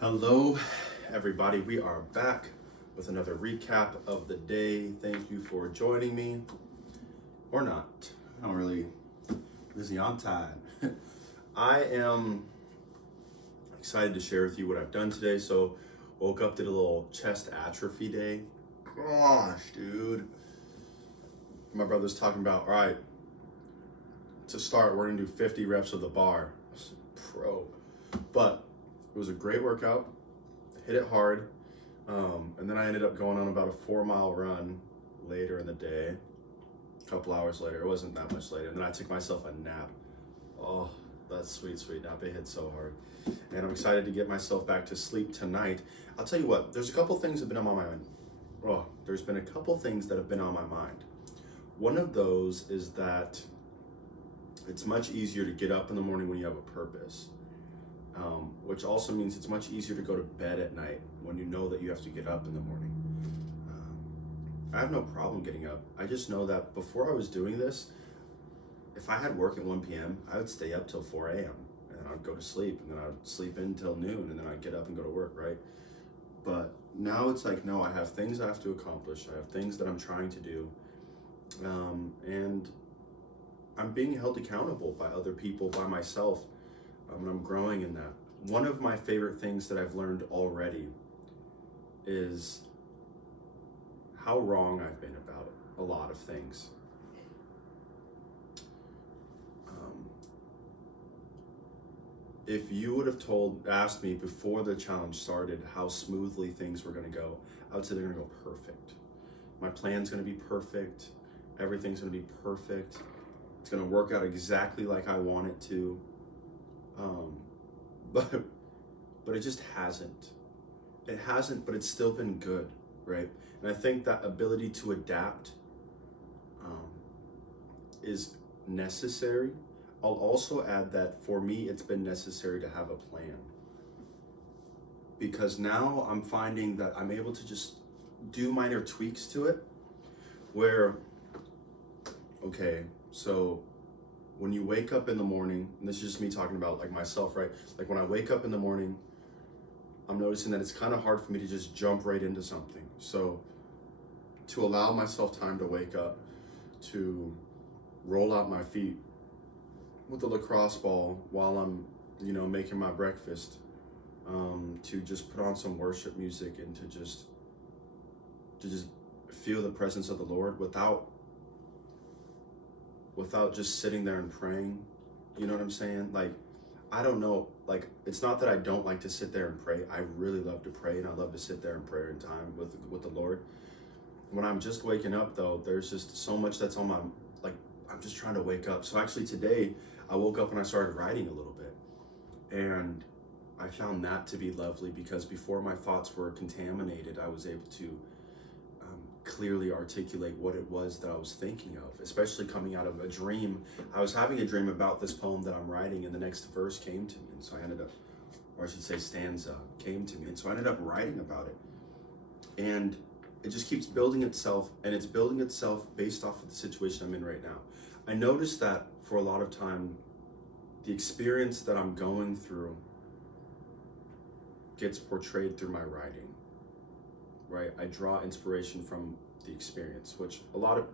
Hello, everybody. We are back with another recap of the day. Thank you for joining me, or not. I don't really busy on time. I am excited to share with you what I've done today. So, woke up, did a little chest atrophy day. Gosh, dude. My brother's talking about, all right, to start, we're gonna do 50 reps of the bar. Pro. But it was a great workout, hit it hard, and then I ended up going on about a 4 mile run later in the day, a couple hours later. It wasn't that much later, and then I took myself a nap. Oh, that's sweet, sweet nap. It hit so hard. And I'm excited to get myself back to sleep tonight. I'll tell you what, there's a couple things that have been on my mind. Oh, there's been a couple things that have been on my mind. One of those is that it's much easier to get up in the morning when you have a purpose. Which also means it's much easier to go to bed at night when you know that you have to get up in the morning. I have no problem getting up. I just know that before I was doing this, if I had work at 1 p.m., I would stay up till 4 a.m. and then I'd go to sleep, and then I'd sleep in till noon, and then I'd get up and go to work, right? But now it's like, no, I have things I have to accomplish. I have things that I'm trying to do. And I'm being held accountable by other people, by myself, and I'm growing in that. One of my favorite things that I've learned already is how wrong I've been about a lot of things. If you would have asked me before the challenge started how smoothly things were going to go, I would say they're going to go perfect. My plan's going to be perfect. Everything's going to be perfect. It's going to work out exactly like I want it to. But it just hasn't. It hasn't, but it's still been good, right? And I think that ability to adapt is necessary. I'll also add that for me, it's been necessary to have a plan. Because now I'm finding that I'm able to just do minor tweaks to it where, okay, so when you wake up in the morning, and this is just me talking about like myself, right? Like when I wake up in the morning, I'm noticing that it's kind of hard for me to just jump right into something. So to allow myself time to wake up, to roll out my feet with a lacrosse ball while I'm, making my breakfast, to just put on some worship music and to just feel the presence of the Lord without just sitting there and praying. You know what I'm saying? Like, I don't know, like, it's not that I don't like to sit there and pray. I really love to pray, and I love to sit there in prayer and time with the Lord. When I'm just waking up, though, there's just so much that's on my, like, I'm just trying to wake up. So actually today, I woke up and I started writing a little bit. And I found that to be lovely because before my thoughts were contaminated, I was able to clearly articulate what it was that I was thinking of, especially coming out of a dream. I was having a dream about this poem that I'm writing, and the next verse came to me, and so I ended up, or I should say stanza, came to me, and so I ended up writing about it. And it just keeps building itself, and it's building itself based off of the situation I'm in right now. I noticed that for a lot of time, the experience that I'm going through gets portrayed through my writing. Right? I draw inspiration from the experience, which a lot of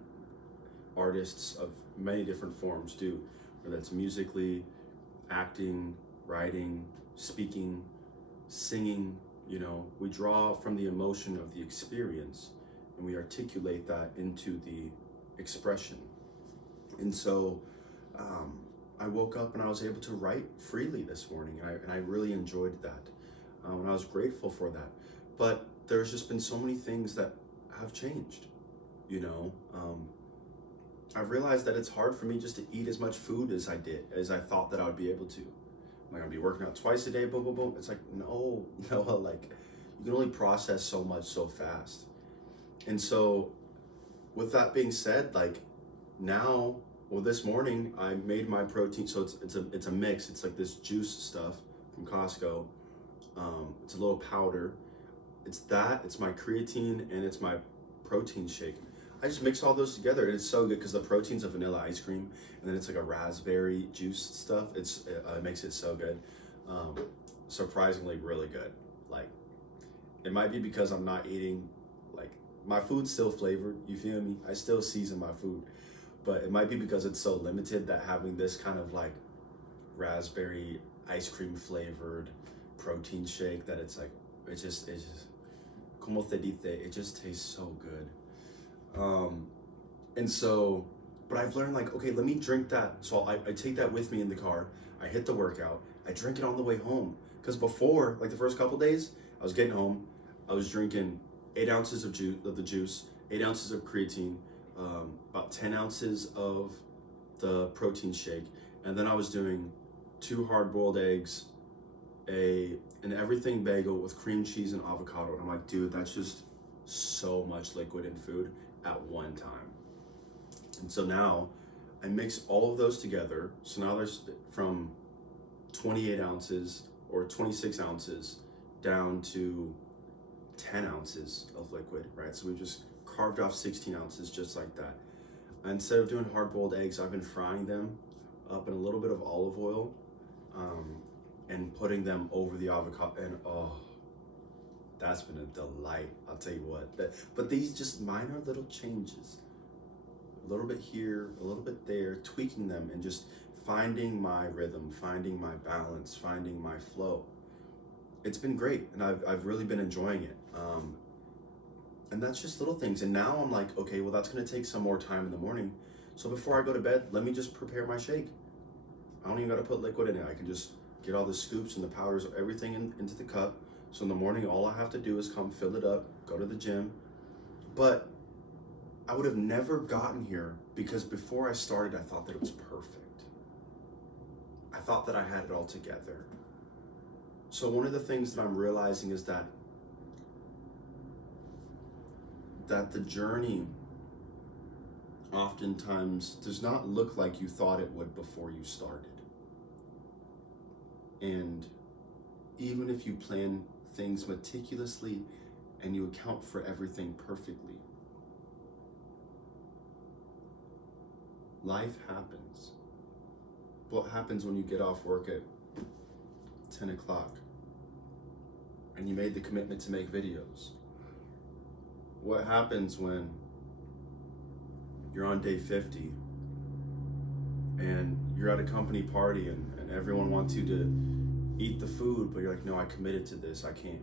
artists of many different forms do, whether that's musically, acting, writing, speaking, singing. We draw from the emotion of the experience and we articulate that into the expression. And so I woke up and I was able to write freely this morning, and I really enjoyed that. And I was grateful for that. But there's just been so many things that have changed, I've realized that it's hard for me just to eat as much food as I thought that I would be able to. Am I gonna be working out twice a day, boom, boom, boom? It's like, no, like you can only process so much so fast. And so with that being said, like now, this morning I made my protein, so it's a mix. It's like this juice stuff from Costco. It's a little powder. It's my creatine, and it's my protein shake. I just mix all those together, and it's so good because the protein's a vanilla ice cream, and then it's like a raspberry juice stuff. It makes it so good. Surprisingly really good. Like, it might be because I'm not eating, like, my food's still flavored, you feel me? I still season my food, but it might be because it's so limited that having this kind of like raspberry ice cream flavored protein shake that it's like, it's just, como te dice, it just tastes so good. And so, but I've learned like, okay, let me drink that. So I take that with me in the car. I hit the workout. I drink it on the way home. Because before, like the first couple days, I was getting home. I was drinking 8 ounces of the juice, 8 ounces of creatine, about 10 ounces of the protein shake, and then I was doing 2 hard-boiled eggs, an everything bagel with cream cheese and avocado. And I'm like, dude, that's just so much liquid in food at one time. And so now I mix all of those together. So now there's from 28 ounces or 26 ounces down to 10 ounces of liquid, right? So we've just carved off 16 ounces just like that. Instead of doing hard-boiled eggs, I've been frying them up in a little bit of olive oil, and putting them over the avocado, and oh, that's been a delight. I'll tell you what. But these just minor little changes, a little bit here, a little bit there, tweaking them and just finding my rhythm, finding my balance, finding my flow. It's been great, and I've really been enjoying it. And that's just little things. And now I'm like, okay, well, that's gonna take some more time in the morning. So before I go to bed, let me just prepare my shake. I don't even gotta put liquid in it. I can just get all the scoops and the powders, everything into the cup. So in the morning, all I have to do is come fill it up, go to the gym. But I would have never gotten here because before I started, I thought that it was perfect. I thought that I had it all together. So one of the things that I'm realizing is that the journey oftentimes does not look like you thought it would before you started. And even if you plan things meticulously and you account for everything perfectly, life happens. What happens when you get off work at 10 o'clock and you made the commitment to make videos? What happens when you're on day 50 and you're at a company party and everyone wants you to eat the food, but you're like, no, I committed to this, I can't?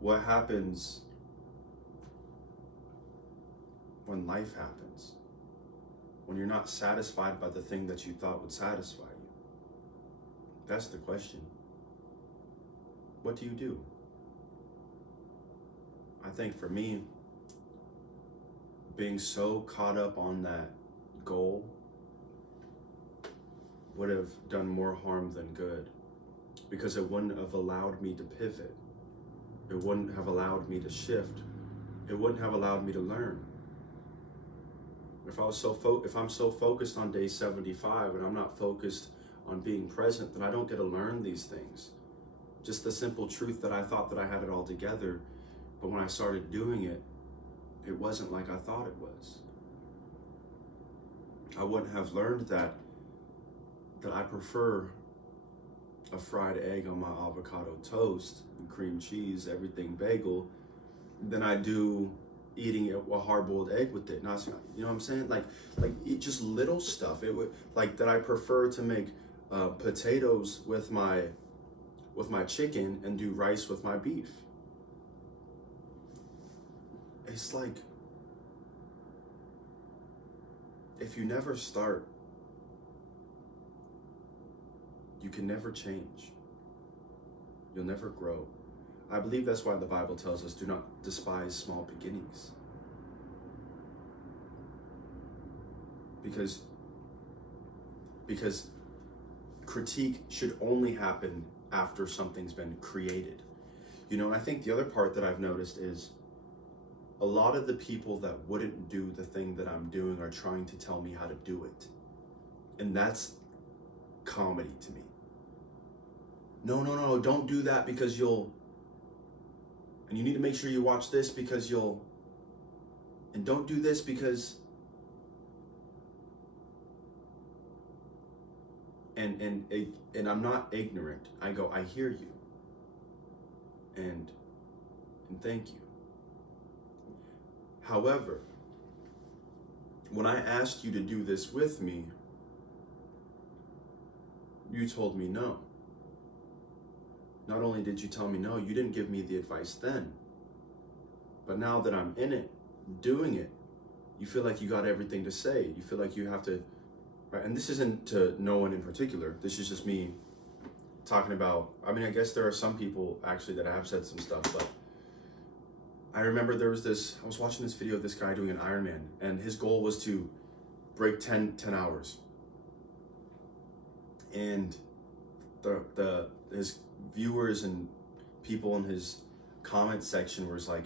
What happens when life happens? When you're not satisfied by the thing that you thought would satisfy you? That's the question. What do you do? I think for me, being so caught up on that goal would have done more harm than good, because it wouldn't have allowed me to pivot. It wouldn't have allowed me to shift. It wouldn't have allowed me to learn. If I'm so focused on day 75 and I'm not focused on being present, then I don't get to learn these things. Just the simple truth that I thought that I had it all together, but when I started doing it, it wasn't like I thought it was. I wouldn't have learned that I prefer a fried egg on my avocado toast and cream cheese, everything bagel, than I do eating a hard-boiled egg with it. Not, you know what I'm saying? Like it just little stuff. It would, like, that I prefer to make potatoes with my chicken and do rice with my beef. It's like, if you never start, you can never change. You'll never grow. I believe that's why the Bible tells us, do not despise small beginnings. Because critique should only happen after something's been created. You know, and I think the other part that I've noticed is a lot of the people that wouldn't do the thing that I'm doing are trying to tell me how to do it. And that's comedy to me. No, don't do that because you'll, and you need to make sure you watch this because you'll, and don't do this because, and I'm not ignorant. I go, I hear you. and thank you. However, when I asked you to do this with me, you told me no. Not only did you tell me no, you didn't give me the advice then. But now that I'm in it, doing it, you feel like you got everything to say. You feel like you have to, right? And this isn't to no one in particular. This is just me talking about, I mean, I guess there are some people actually that have said some stuff, but I remember I was watching this video of this guy doing an Ironman, and his goal was to break 10 hours. And his viewers and people in his comment section was like,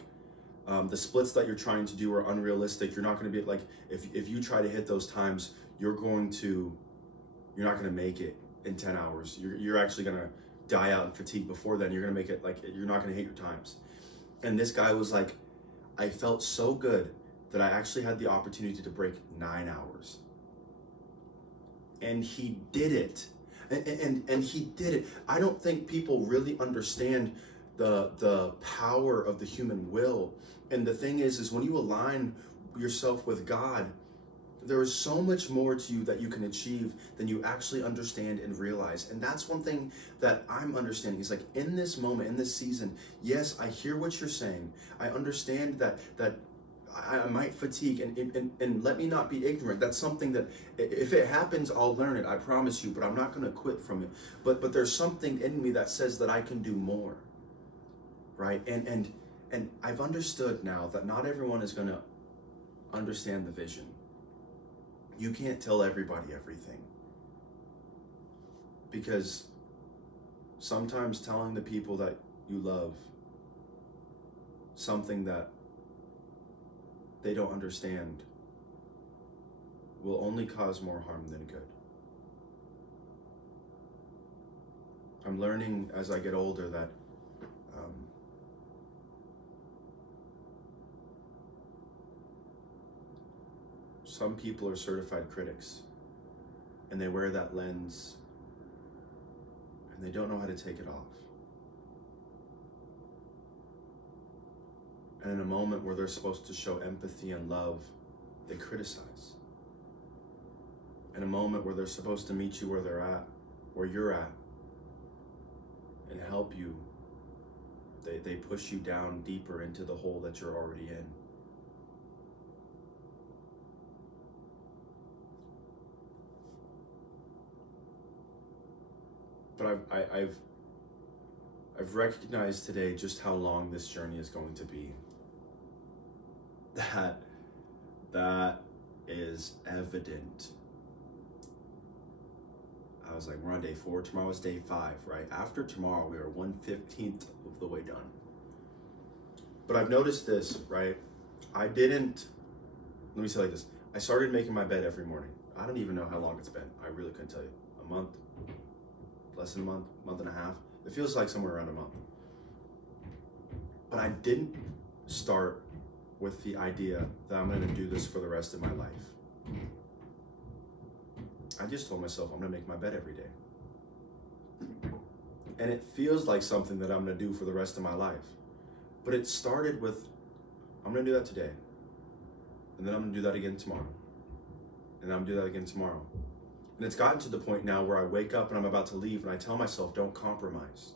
the splits that you're trying to do are unrealistic. You're not going to be like, if you try to hit those times, you're not going to make it in 10 hours. You're actually going to die out in fatigue before then. You're going to make it like, you're not going to hit your times. And this guy was like, I felt so good that I actually had the opportunity to break 9 hours. And he did it. And he did it. I don't think people really understand the power of the human will. And the thing is when you align yourself with God, there is so much more to you that you can achieve than you actually understand and realize. And that's one thing that I'm understanding is like in this moment, in this season, yes, I hear what you're saying. I understand that I might fatigue and let me not be ignorant. That's something that if it happens, I'll learn it. I promise you, but I'm not going to quit from it. But there's something in me that says that I can do more. Right? And I've understood now that not everyone is going to understand the vision. You can't tell everybody everything. Because sometimes telling the people that you love something that they don't understand will only cause more harm than good. I'm learning as I get older that some people are certified critics and they wear that lens and they don't know how to take it off. And in a moment where they're supposed to show empathy and love, they criticize. In a moment where they're supposed to meet you where they're at, where you're at, and help you, they push you down deeper into the hole that you're already in. But I've recognized today just how long this journey is going to be. That is evident. I was like, we're on day 4, tomorrow is day 5, right? After tomorrow, we are 1/15 of the way done. But I've noticed this, right? Let me say it like this. I started making my bed every morning. I don't even know how long it's been. I really couldn't tell you. A month, less than a month, month and a half. It feels like somewhere around a month. But I didn't start with the idea that I'm going to do this for the rest of my life. I just told myself I'm going to make my bed every day. And it feels like something that I'm going to do for the rest of my life. But it started with, I'm going to do that today. And then I'm going to do that again tomorrow. And then I'm going to do that again tomorrow. And it's gotten to the point now where I wake up and I'm about to leave and I tell myself, don't compromise.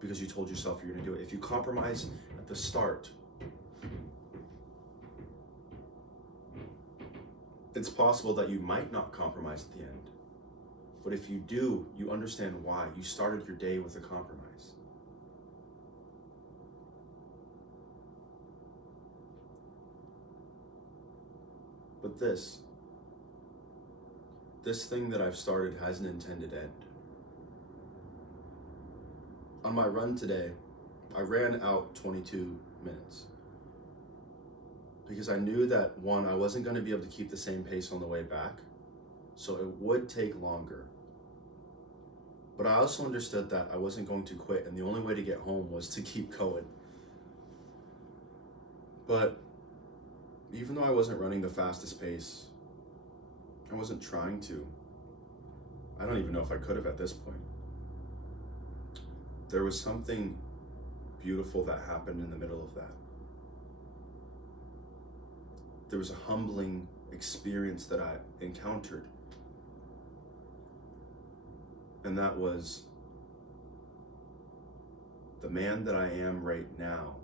Because you told yourself you're going to do it. If you compromise at the start, it's possible that you might not compromise at the end. But if you do, you understand why. You started your day with a compromise. But this thing that I've started has an intended end. On my run today, I ran out 22 minutes. Because I knew that, one, I wasn't going to be able to keep the same pace on the way back, so it would take longer. But I also understood that I wasn't going to quit, and the only way to get home was to keep going. But even though I wasn't running the fastest pace, I wasn't trying to. I don't even know if I could have at this point. There was something beautiful that happened in the middle of that. There was a humbling experience that I encountered. And that was the man that I am right now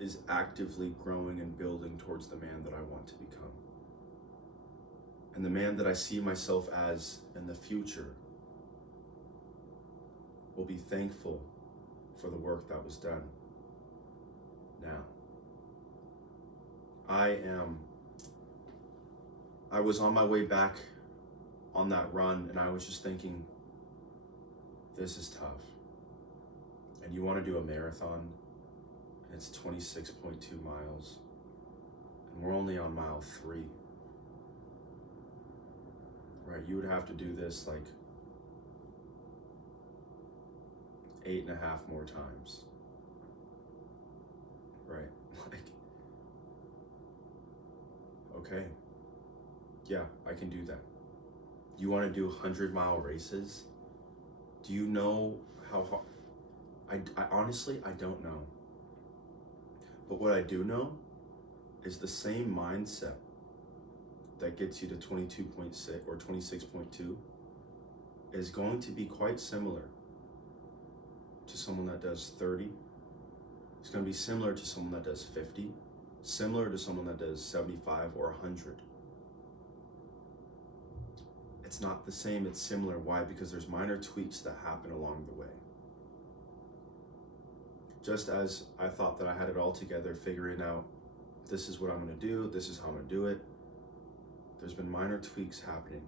is actively growing and building towards the man that I want to become. And the man that I see myself as in the future will be thankful for the work that was done now. I was on my way back on that run, and I was just thinking, this is tough. And you want to do a marathon, and it's 26.2 miles, and we're only on mile 3. Right, you would have to do this like 8.5 more times. Right, like, okay, yeah, I can do that. You want to do 100-mile races? Do you know how hard? I honestly, I don't know. But what I do know is the same mindset that gets you to 22.6 or 26.2 is going to be quite similar to someone that does 30. It's going to be similar to someone that does 50, similar to someone that does 75 or 100. It's not the same, it's similar. Why? Because there's minor tweaks that happen along the way. Just as I thought that I had it all together, figuring out this is what I'm going to do, this is how I'm going to do it, there's been minor tweaks happening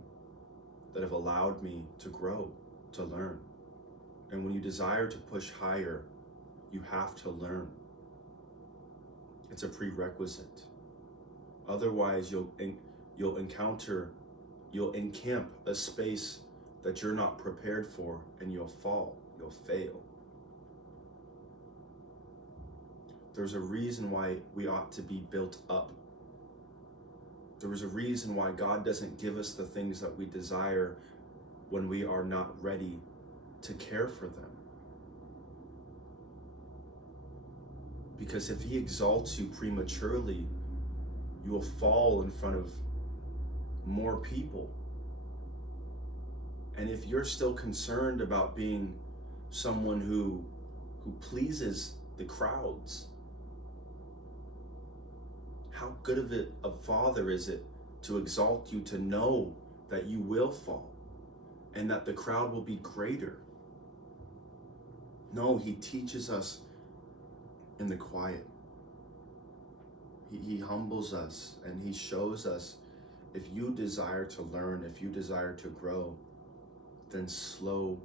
that have allowed me to grow, to learn. And when you desire to push higher, you have to learn. It's a prerequisite. Otherwise, you'll encamp a space that you're not prepared for, and you'll fall, you'll fail. There's a reason why we ought to be built up. There is a reason why God doesn't give us the things that we desire when we are not ready to care for them. Because if He exalts you prematurely, you will fall in front of more people. And if you're still concerned about being someone who pleases the crowds, how good of a father is it to exalt you, to know that you will fall and that the crowd will be greater? No, He teaches us in the quiet. He humbles us, and He shows us, if you desire to learn, if you desire to grow, then slow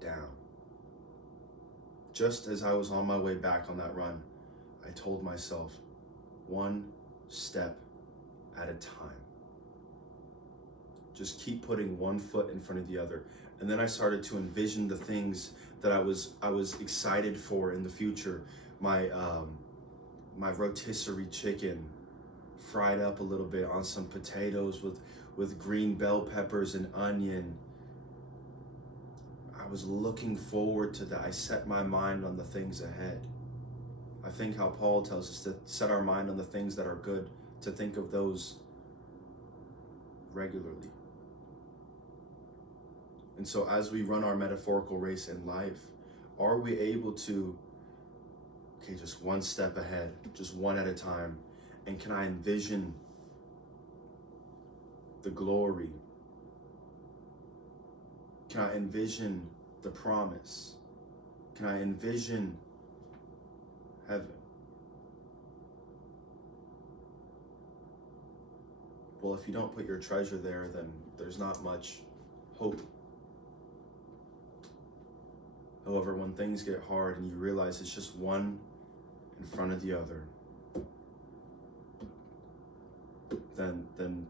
down. Just as I was on my way back on that run, I told myself, one step at a time. Just keep putting one foot in front of the other. And then I started to envision the things that I was excited for in the future. My rotisserie chicken, fried up a little bit on some potatoes with green bell peppers and onion. I was looking forward to that. I set my mind on the things ahead. I think how Paul tells us to set our mind on the things that are good, to think of those regularly. And so as we run our metaphorical race in life, are we able to, okay, just one step ahead, just one at a time? And can I envision the glory? Can I envision the promise? Can I envision heaven? Well, if you don't put your treasure there, then there's not much hope. However, when things get hard and you realize it's just one in front of the other, then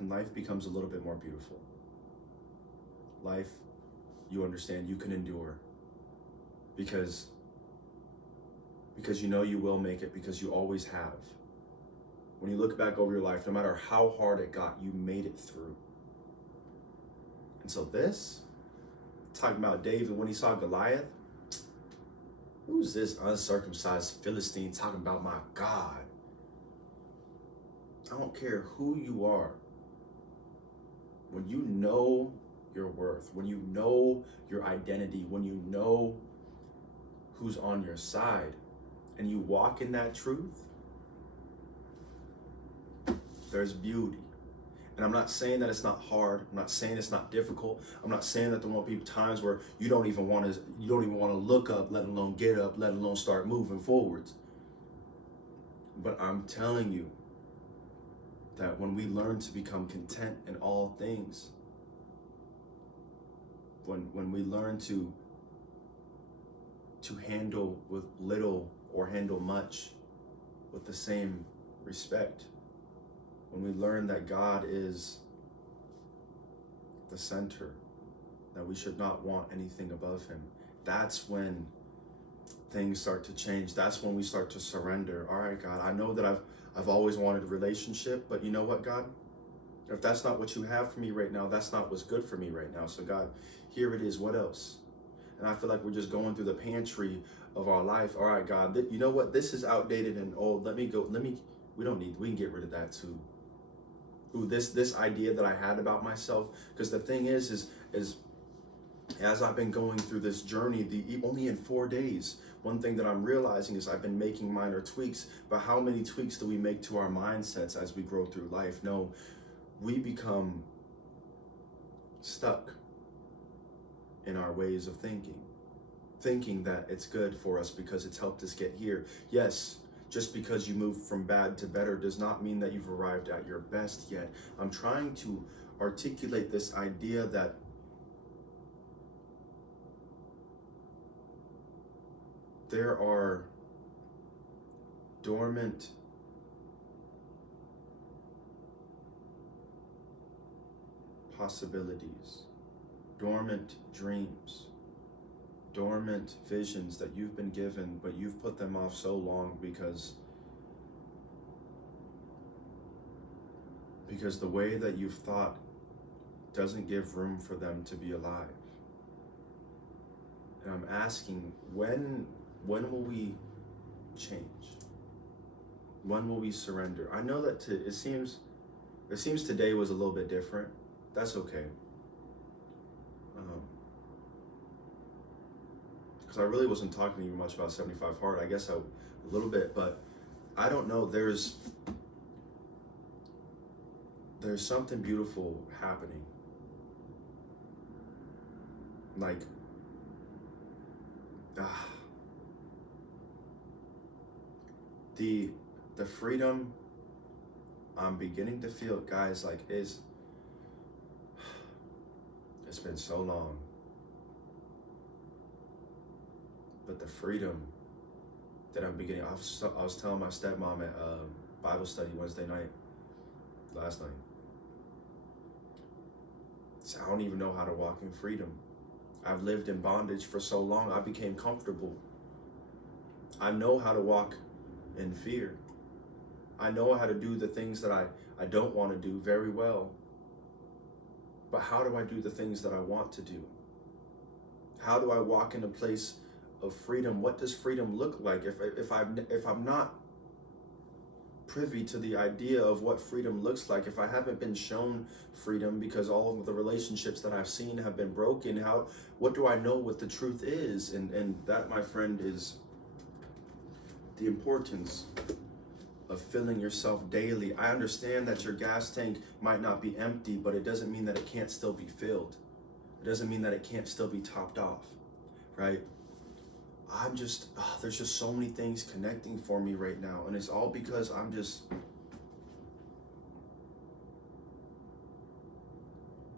life becomes a little bit more beautiful. Life, you understand, you can endure because you know you will make it, because you always have. When you look back over your life, no matter how hard it got, you made it through. And so this talking about David when he saw Goliath. Who's this uncircumcised Philistine talking about my God? I don't care who you are. When you know your worth, when you know your identity, when you know who's on your side, and you walk in that truth, there's beauty. And I'm not saying that it's not hard. I'm not saying it's not difficult. I'm not saying that there won't be times where you don't even want to look up, let alone get up, let alone start moving forwards. But I'm telling you that when we learn to become content in all things, when we learn to handle with little or handle much with the same respect, when we learn that God is the center, that we should not want anything above him, that's when things start to change. That's when we start to surrender. All right, God, I know that I've always wanted a relationship, but you know what, God? If that's not what you have for me right now, that's not what's good for me right now. So God, here it is. What else? And I feel like we're just going through the pantry of our life. All right, God, you know what? This is outdated and old. We can get rid of that too. Ooh, this idea that I had about myself, because the thing is as I've been going through this journey, only in 4 days, one thing that I'm realizing is I've been making minor tweaks, but how many tweaks do we make to our mindsets as we grow through life? No, we become stuck in our ways of thinking that it's good for us because it's helped us get here. Yes, just because you move from bad to better does not mean that you've arrived at your best yet. I'm trying to articulate this idea that there are dormant possibilities, dormant dreams, dormant visions that you've been given, but you've put them off so long because the way that you've thought doesn't give room for them to be alive. And I'm asking, when will we change? When will we surrender? I know that it seems today was a little bit different. That's okay. Because I really wasn't talking to you much about 75 Hard. I guess a little bit, but I don't know. There's something beautiful happening. Like, the freedom I'm beginning to feel, guys, like it's been so long. But the freedom that I'm beginning, I was telling my stepmom at Bible study Wednesday night, last night. So I don't even know how to walk in freedom. I've lived in bondage for so long, I became comfortable. I know how to walk in fear. I know how to do the things that I don't want to do very well. But how do I do the things that I want to do? How do I walk in a place of freedom? What does freedom look like? If I'm not privy to the idea of what freedom looks like, if I haven't been shown freedom because all of the relationships that I've seen have been broken, what do I know what the truth is? And that, my friend, is the importance of filling yourself daily. I understand that your gas tank might not be empty, but it doesn't mean that it can't still be filled. It doesn't mean that it can't still be topped off, right? There's just so many things connecting for me right now. And it's all because I'm just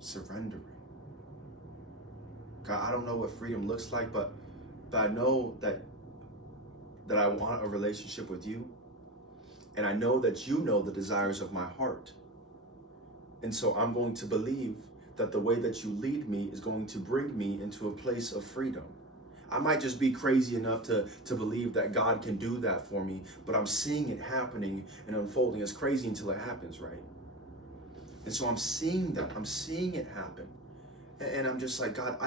surrendering. God, I don't know what freedom looks like, but I know that I want a relationship with you. And I know that you know the desires of my heart. And so I'm going to believe that the way that you lead me is going to bring me into a place of freedom. I might just be crazy enough to believe that God can do that for me, but I'm seeing it happening and unfolding. It's crazy until it happens, right? And so I'm seeing that. I'm seeing it happen. And I'm just like, God,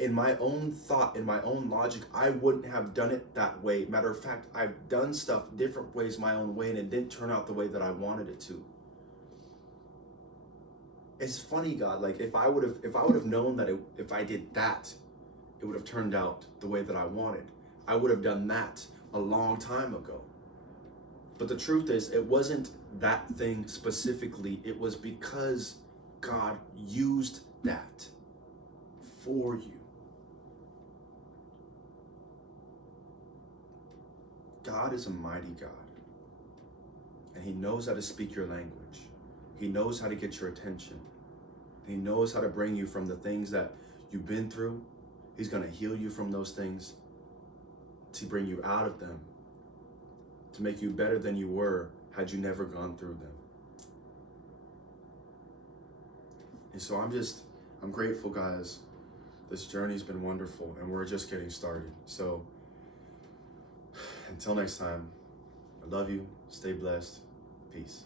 in my own thought, in my own logic, I wouldn't have done it that way. Matter of fact, I've done stuff different ways my own way, and it didn't turn out the way that I wanted it to. It's funny, God, like if I would have known that if I did that, it would have turned out the way that I wanted. I would have done that a long time ago. But the truth is, it wasn't that thing specifically. It was because God used that for you. God is a mighty God, and he knows how to speak your language. He knows how to get your attention. He knows how to bring you from the things that you've been through. He's going to heal you from those things, to bring you out of them, to make you better than you were had you never gone through them. And so I'm grateful, guys. This journey's been wonderful, and we're just getting started. So until next time, I love you. Stay blessed. Peace.